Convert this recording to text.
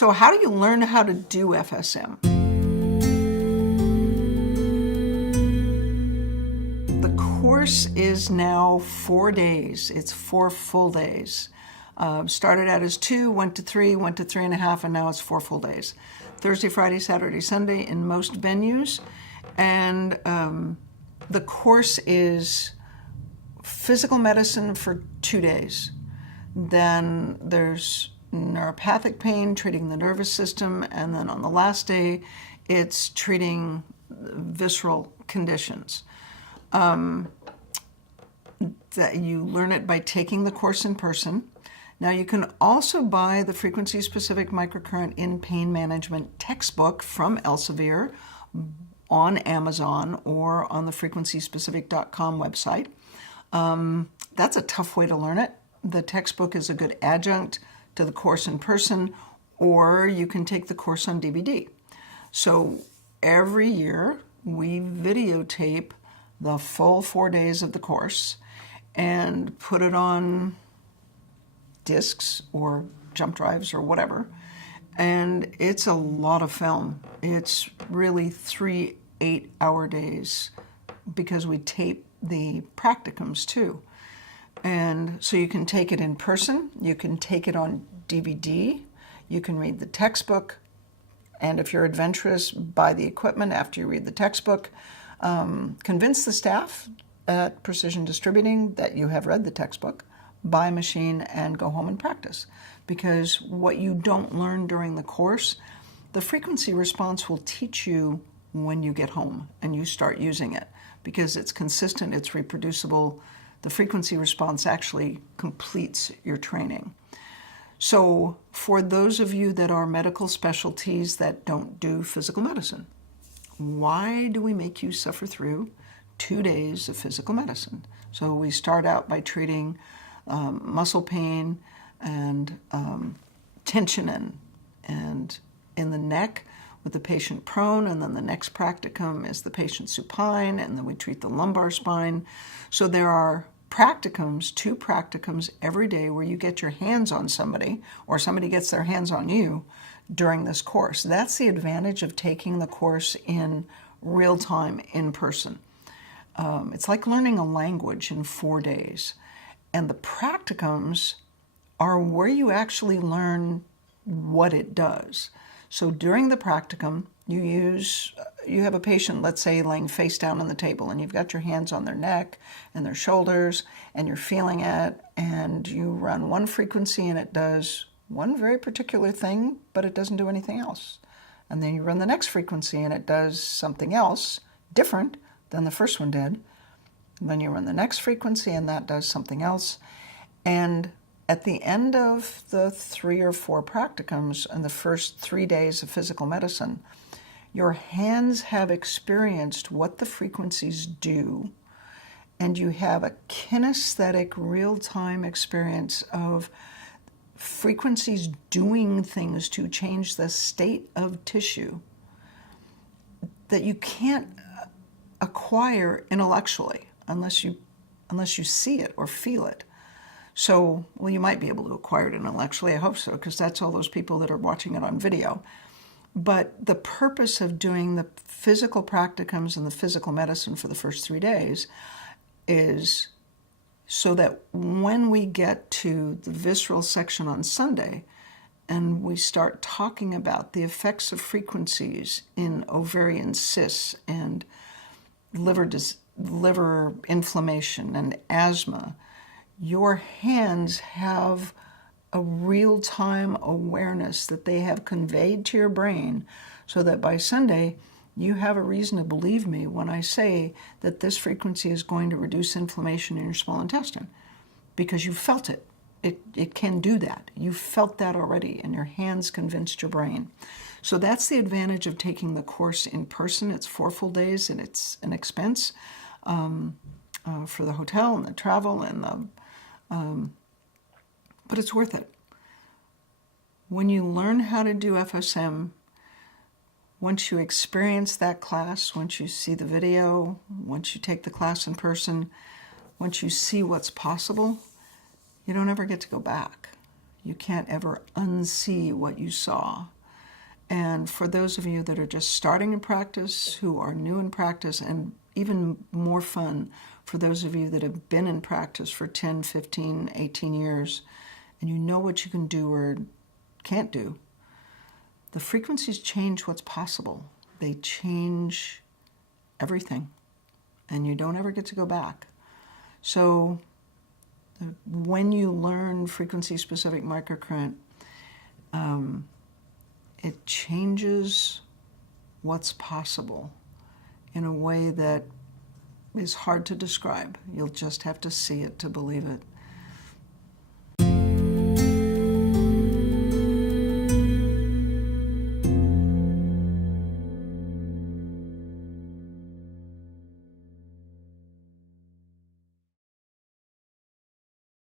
So how do you learn how to do FSM? The course is now 4 days. It's 4 full days. Started out as 2, went to 3, went to 3.5, and now it's 4 full days. Thursday, Friday, Saturday, Sunday in most venues. And the course is physical medicine for 2 days. Then there's neuropathic pain, treating the nervous system, and then on the last day, it's treating visceral conditions. That you learn it by taking the course in person. Now you can also buy the frequency-specific microcurrent in pain management textbook from Elsevier on Amazon or on the frequencyspecific.com website. That's a tough way to learn it. The textbook is a good adjunct to the course in person, or you can take the course on DVD. So every year we videotape the full 4 days of the course and put it on discs or jump drives or whatever. And it's a lot of film. It's really 3 8-hour days because we tape the practicums too. And so you can take it in person, you can take it on DVD, you can read the textbook, and if you're adventurous, buy the equipment after you read the textbook. Convince the staff at Precision Distributing that you have read the textbook, buy a machine, and go home and practice. Because what you don't learn during the course, the frequency response will teach you when you get home and you start using it. Because it's consistent, it's reproducible, the frequency response actually completes your training. So for those of you that are medical specialties that don't do physical medicine, why do we make you suffer through 2 days of physical medicine? So we start out by treating muscle pain and tension and in the neck with the patient prone, and then the next practicum is the patient supine, and then we treat the lumbar spine. So there are practicums, 2 practicums every day where you get your hands on somebody or somebody gets their hands on you during this course. That's the advantage of taking the course in real time, in person. It's like learning a language in 4 days. And the practicums are where you actually learn what it does. So during the practicum, you have a patient, let's say, laying face down on the table, and you've got your hands on their neck and their shoulders, and you're feeling it, and you run one frequency and it does one very particular thing, but it doesn't do anything else. And then you run the next frequency and it does something else different than the first one did. And then you run the next frequency and that does something else. And at the end of the 3 or 4 practicums and the first 3 days of physical medicine, your hands have experienced what the frequencies do, and you have a kinesthetic, real-time experience of frequencies doing things to change the state of tissue that you can't acquire intellectually unless you see it or feel it. So, well, you might be able to acquire it intellectually, I hope so, because that's all those people that are watching it on video. But the purpose of doing the physical practicums and the physical medicine for the first 3 days is so that when we get to the visceral section on Sunday and we start talking about the effects of frequencies in ovarian cysts and liver inflammation and asthma, your hands have a real-time awareness that they have conveyed to your brain so that by Sunday you have a reason to believe me when I say that this frequency is going to reduce inflammation in your small intestine because you felt it. It can do that. You felt that already and your hands convinced your brain. So that's the advantage of taking the course in person. It's 4 full days and it's an expense for the hotel and the travel and but it's worth it. When you learn how to do FSM, once you experience that class, once you see the video, once you take the class in person, once you see what's possible, you don't ever get to go back. You can't ever unsee what you saw. And for those of you that are just starting in practice, who are new in practice, and even more fun for those of you that have been in practice for 10, 15, 18 years, and you know what you can do or can't do, the frequencies change what's possible. They change everything, and you don't ever get to go back. So when you learn frequency-specific microcurrent, it changes what's possible in a way that is hard to describe. You'll just have to see it to believe it.